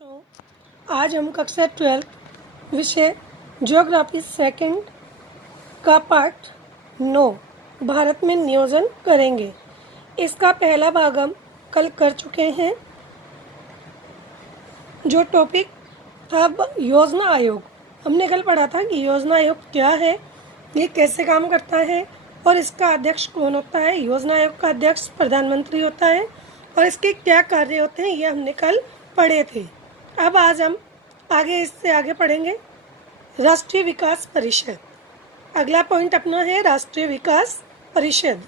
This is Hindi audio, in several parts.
आज हम कक्षा 12 विषय ज्योग्राफी सेकंड का पाठ 9 भारत में नियोजन करेंगे। इसका पहला भाग हम कल कर चुके हैं। जो टॉपिक था योजना आयोग, हमने कल पढ़ा था कि योजना आयोग क्या है, ये कैसे काम करता है और इसका अध्यक्ष कौन होता है। योजना आयोग का अध्यक्ष प्रधानमंत्री होता है और इसके क्या कार्य होते हैं, ये हमने कल पढ़े थे। अब आज हम इससे आगे पढ़ेंगे राष्ट्रीय विकास परिषद। अगला पॉइंट अपना है राष्ट्रीय विकास परिषद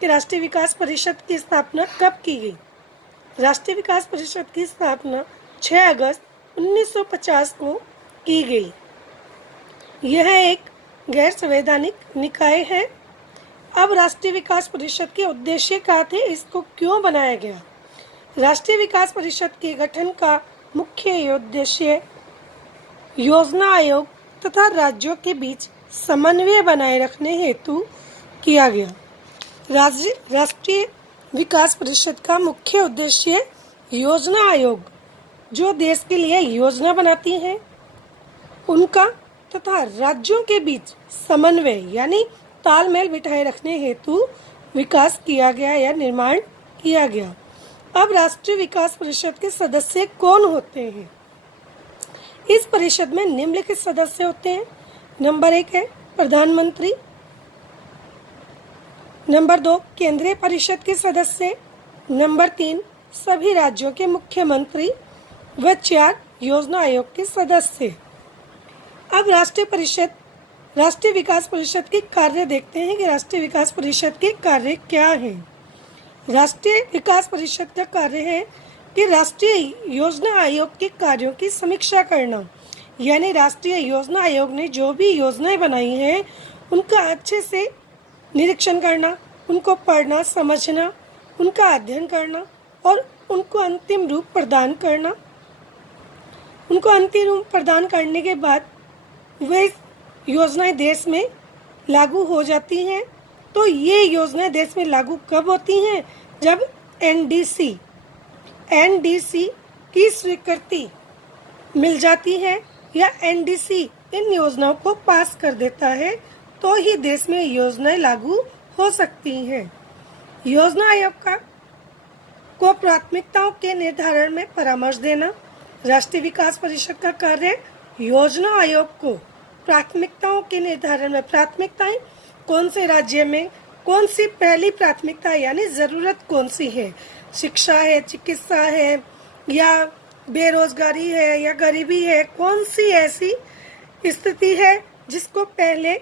कि राष्ट्रीय विकास परिषद की स्थापना कब की गई। राष्ट्रीय विकास परिषद की स्थापना 6 अगस्त 1950 को की गई। यह एक गैर संवैधानिक निकाय है। अब राष्ट्रीय विकास परिषद के उद्देश्य क्या थे, इसको क्यों बनाया गया। राष्ट्रीय विकास परिषद के गठन का मुख्य उद्देश्य योजना आयोग तथा राज्यों के बीच समन्वय बनाए रखने हेतु किया गया। राष्ट्रीय विकास परिषद का मुख्य उद्देश्य योजना आयोग जो देश के लिए योजना बनाती हैं उनका तथा राज्यों के बीच समन्वय यानी तालमेल बिठाए रखने हेतु विकास किया गया या निर्माण किया गया। अब राष्ट्रीय विकास परिषद के सदस्य कौन होते हैं। इस परिषद में निम्नलिखित सदस्य होते हैं। नंबर 1 है प्रधानमंत्री, नंबर 2 केंद्रीय परिषद के सदस्य, नंबर 3 सभी राज्यों के मुख्यमंत्री व 4 योजना आयोग के सदस्य। अब राष्ट्रीय विकास परिषद के कार्य देखते हैं कि राष्ट्रीय विकास परिषद के कार्य क्या हैं। राष्ट्रीय विकास परिषद का कार्य है कि राष्ट्रीय योजना आयोग के कार्यों की समीक्षा करना, यानी राष्ट्रीय योजना आयोग ने जो भी योजनाएं बनाई हैं उनका अच्छे से निरीक्षण करना, उनको पढ़ना, समझना, उनका अध्ययन करना और उनको अंतिम रूप प्रदान करना। उनको अंतिम रूप प्रदान करने के बाद वे योजनाएं देश में लागू हो जाती हैं। तो ये योजनाएं देश में लागू कब होती हैं, जब एनडीसी की स्वीकृति मिल जाती है या एनडीसी इन योजनाओं को पास कर देता है तो ही देश में योजनाएं लागू हो सकती हैं। योजना आयोग को प्राथमिकताओं के निर्धारण में परामर्श देना। राष्ट्रीय विकास परिषद का कार्य योजना आयोग को प्राथमिकताओं के निर्धारण में, प्राथमिकताएं कौन से राज्य में कौन सी पहली प्राथमिकता यानी जरूरत कौन सी है, शिक्षा है, चिकित्सा है या बेरोजगारी है या गरीबी है, कौन सी ऐसी स्थिति है जिसको पहले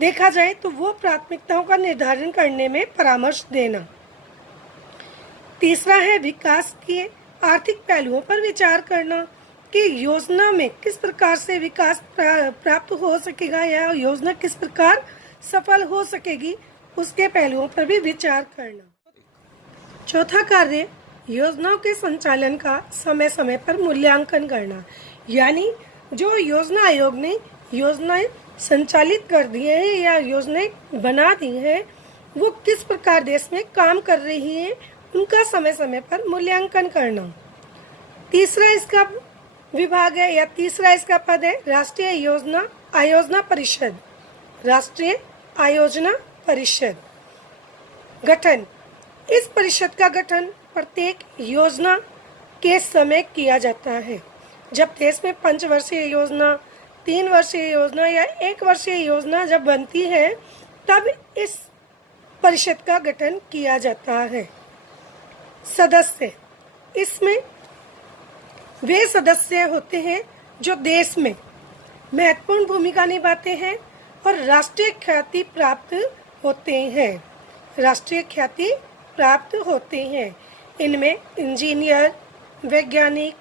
देखा जाए, तो वो प्राथमिकताओं का निर्धारण करने में परामर्श देना। तीसरा है विकास के आर्थिक पहलुओं पर विचार करना कि योजना में किस प्रकार से विकास प्राप्त हो सकेगा या योजना किस प्रकार सफल हो सकेगी, उसके पहलुओं पर भी विचार करना। चौथा कार्य योजनाओं के संचालन का समय समय पर मूल्यांकन करना, यानी जो योजना आयोग ने योजनाएं संचालित कर दी है या योजनाएं बना दी है वो किस प्रकार देश में काम कर रही है, उनका समय समय पर मूल्यांकन करना। तीसरा इसका विभाग है या तीसरा इसका पद है राष्ट्रीय आयोजना परिषद। राष्ट्रीय आयोजना परिषद गठन, इस परिषद का गठन प्रत्येक योजना के समय किया जाता है। जब देश में 5 वर्षीय योजना, 3 वर्षीय योजना या 1 वर्षीय योजना जब बनती है तब इस परिषद का गठन किया जाता है। सदस्य, इसमें वे सदस्य होते हैं जो देश में महत्वपूर्ण भूमिका निभाते हैं और राष्ट्रीय ख्याति प्राप्त होते हैं। राष्ट्रीय ख्याति प्राप्त होते हैं। इनमें इंजीनियर, वैज्ञानिक,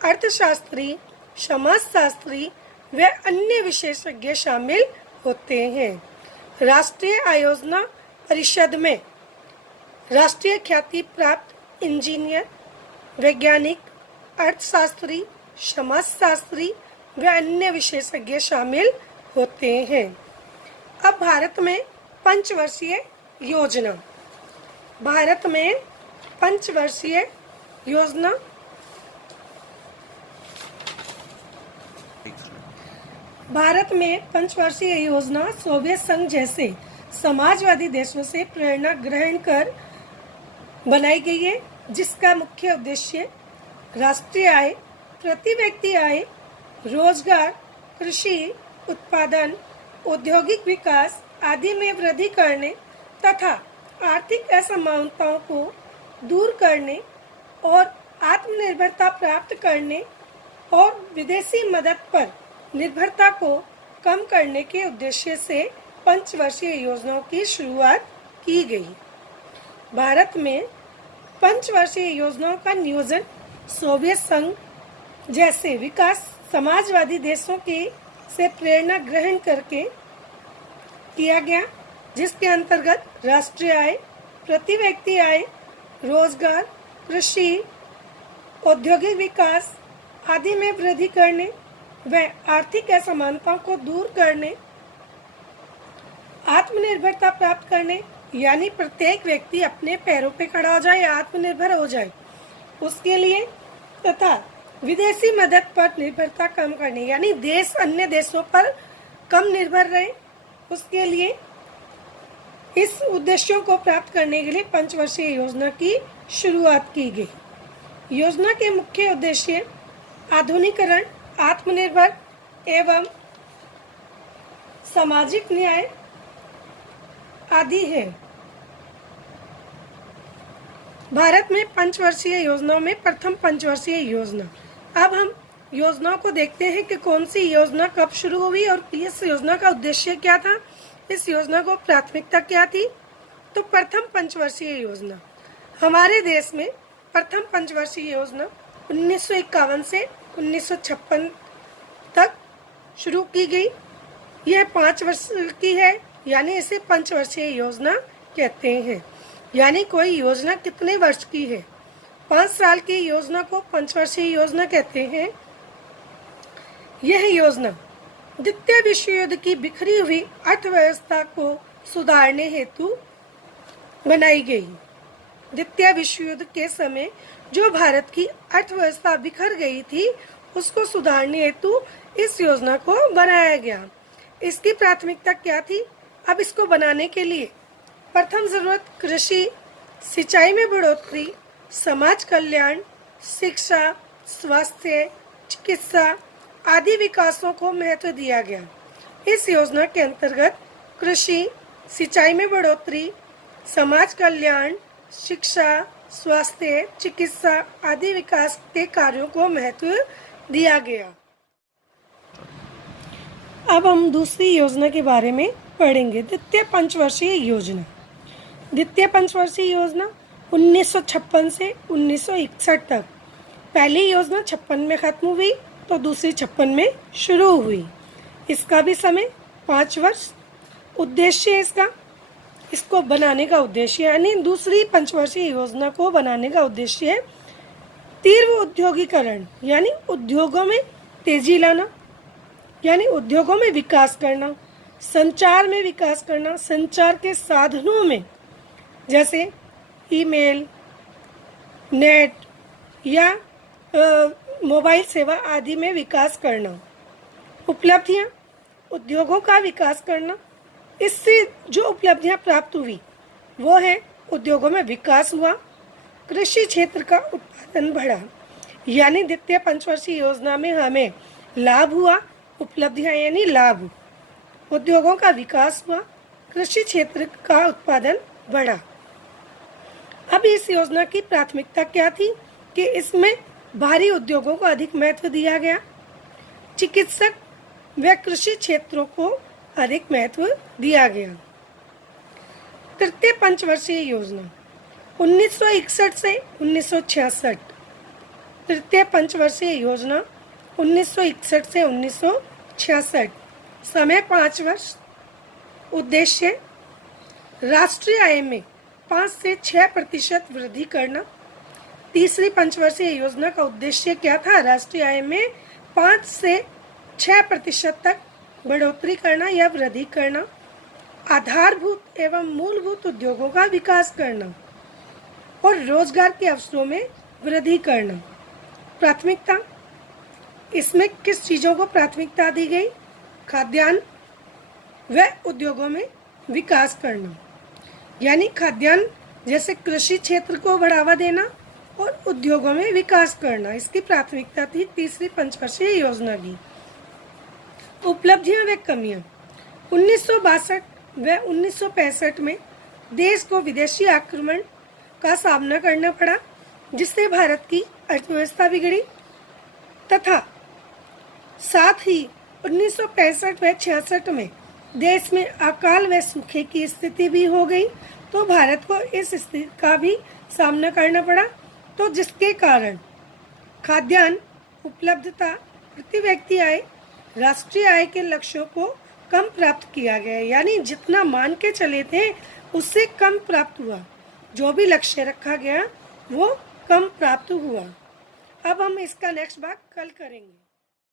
अर्थशास्त्री, समाजशास्त्री व अन्य विशेषज्ञ शामिल होते हैं। राष्ट्रीय आयोजना परिषद में राष्ट्रीय ख्याति प्राप्त इंजीनियर, वैज्ञानिक, अर्थशास्त्री, समाजशास्त्री व अन्य विशेषज्ञ शामिल होते हैं। अब भारत में पंचवर्षीय योजना, भारत में पंचवर्षीय योजना भारत में पंचवर्षीय योजना सोवियत संघ जैसे समाजवादी देशों से प्रेरणा ग्रहण कर बनाई गई है, जिसका मुख्य उद्देश्य राष्ट्रीय आय, प्रति व्यक्ति आय, रोजगार, कृषि उत्पादन, औद्योगिक विकास आदि में वृद्धि करने तथा आर्थिक असमानताओं को दूर करने और आत्मनिर्भरता प्राप्त करने और विदेशी मदद पर निर्भरता को कम करने के उद्देश्य से पंचवर्षीय योजनाओं की शुरुआत की गई। भारत में पंचवर्षीय योजनाओं का नियोजन सोवियत संघ जैसे विकास समाजवादी देशों के से प्रेरणा ग्रहण करके किया गया, जिसके अंतर्गत राष्ट्रीय आय, प्रति व्यक्ति आय, रोजगार, कृषि, औद्योगिक विकास आदि में वृद्धि करने व आर्थिक असमानताओं को दूर करने, आत्मनिर्भरता प्राप्त करने यानी प्रत्येक व्यक्ति अपने पैरों पे खड़ा हो जाए, आत्मनिर्भर हो जाए, उसके लिए तथा विदेशी मदद पर निर्भरता कम करने यानी देश अन्य देशों पर कम निर्भर रहे, उसके लिए इस उद्देश्यों को प्राप्त करने के लिए पंचवर्षीय योजना की शुरुआत की गई। योजना के मुख्य उद्देश्य आधुनिकीकरण, आत्मनिर्भर एवं सामाजिक न्याय आदि है। भारत में पंचवर्षीय योजनाओं में प्रथम पंचवर्षीय योजना। अब हम योजनाओं को देखते हैं कि कौन सी योजना कब शुरू हुई और इस योजना का उद्देश्य क्या था, इस योजना को प्राथमिकता क्या थी। तो प्रथम पंचवर्षीय योजना हमारे देश में प्रथम पंचवर्षीय योजना 1951 से 1956 तक शुरू की गई। यह 5 वर्ष की है, यानी इसे पंचवर्षीय योजना कहते हैं। यानी कोई योजना कितने वर्ष की है, 5 साल की योजना को पंचवर्षीय योजना कहते हैं। यह योजना द्वितीय विश्व युद्ध की बिखरी हुई अर्थव्यवस्था को सुधारने हेतु बनाई गई। द्वितीय विश्व युद्ध के समय जो भारत की अर्थव्यवस्था बिखर गई थी, उसको सुधारने हेतु इस योजना को बनाया गया। इसकी प्राथमिकता क्या थी? अब इसको बनाने के लिए प्रथम जरूरत कृषि, सिंचाई में बढ़ोतरी, समाज कल्याण, शिक्षा, स्वास्थ्य, चिकित्सा आदि विकासों को महत्व दिया गया। इस योजना के अंतर्गत कृषि, सिंचाई में बढ़ोतरी, समाज कल्याण, शिक्षा, स्वास्थ्य, चिकित्सा आदि विकास के कार्यों को महत्व दिया गया। अब हम दूसरी योजना के बारे में पढ़ेंगे, द्वितीय पंचवर्षीय योजना। द्वितीय पंचवर्षीय योजना 1956 से 1961 तक। पहली योजना 56 में खत्म हुई तो दूसरी 56 में शुरू हुई। इसका भी समय 5 वर्ष। उद्देश्य इसको बनाने का उद्देश्य यानी दूसरी पंचवर्षीय योजना को बनाने का उद्देश्य है तीव्र उद्योगीकरण यानी उद्योगों में तेजी लाना, यानी उद्योगों में विकास करना, संचार में विकास करना, संचार के साधनों में जैसे ईमेल, नेट या मोबाइल सेवा आदि में विकास करना। उपलब्धियां, उद्योगों का विकास करना। इससे जो उपलब्धियां प्राप्त हुई वो है उद्योगों में विकास हुआ, कृषि क्षेत्र का उत्पादन बढ़ा। यानी द्वितीय पंचवर्षीय योजना में हमें लाभ हुआ, उपलब्धियां यानी लाभ, उद्योगों का विकास हुआ, कृषि क्षेत्र का उत्पादन बढ़ा। अब इस योजना की प्राथमिकता क्या थी कि इसमें भारी उद्योगों को अधिक महत्व दिया गया, चिकित्सक व कृषि क्षेत्रों को अधिक महत्व दिया गया। तृतीय पंचवर्षीय योजना 1961 से 1966। तृतीय पंचवर्षीय योजना 1961 से 1966। समय 5 वर्ष। उद्देश्य राष्ट्रीय आय में 5 से 6% वृद्धि करना। तीसरी पंचवर्षीय योजना का उद्देश्य क्या था? राष्ट्रीय आय में 5 से 6% तक बढ़ोतरी करना या वृद्धि करना। आधारभूत एवं मूलभूत उद्योगों का विकास करना और रोजगार के अवसरों में वृद्धि करना। प्राथमिकता, इसमें किस चीज़ों को प्राथमिकता दी गई? खाद्यान्न व उद्योगों में विकास करना, यानी खाद्यान्न जैसे कृषि क्षेत्र को बढ़ावा देना और उद्योगों में विकास करना, इसकी प्राथमिकता थी तीसरी पंचवर्षीय योजना की। उपलब्धियां व कमियां। 1962 व 1965 में देश को विदेशी आक्रमण का सामना करना पड़ा, जिससे भारत की अर्थव्यवस्था बिगड़ी तथा साथ ही 1965 व 66 में देश में अकाल व सूखे की स्थिति भी हो गई, तो भारत को इस स्थिति का भी सामना करना पड़ा, तो जिसके कारण खाद्यान्न उपलब्धता, प्रति व्यक्ति आय, राष्ट्रीय आय के लक्ष्यों को कम प्राप्त किया गया, यानी जितना मान के चले थे उससे कम प्राप्त हुआ। जो भी लक्ष्य रखा गया वो कम प्राप्त हुआ। अब हम इसका नेक्स्ट भाग कल करेंगे।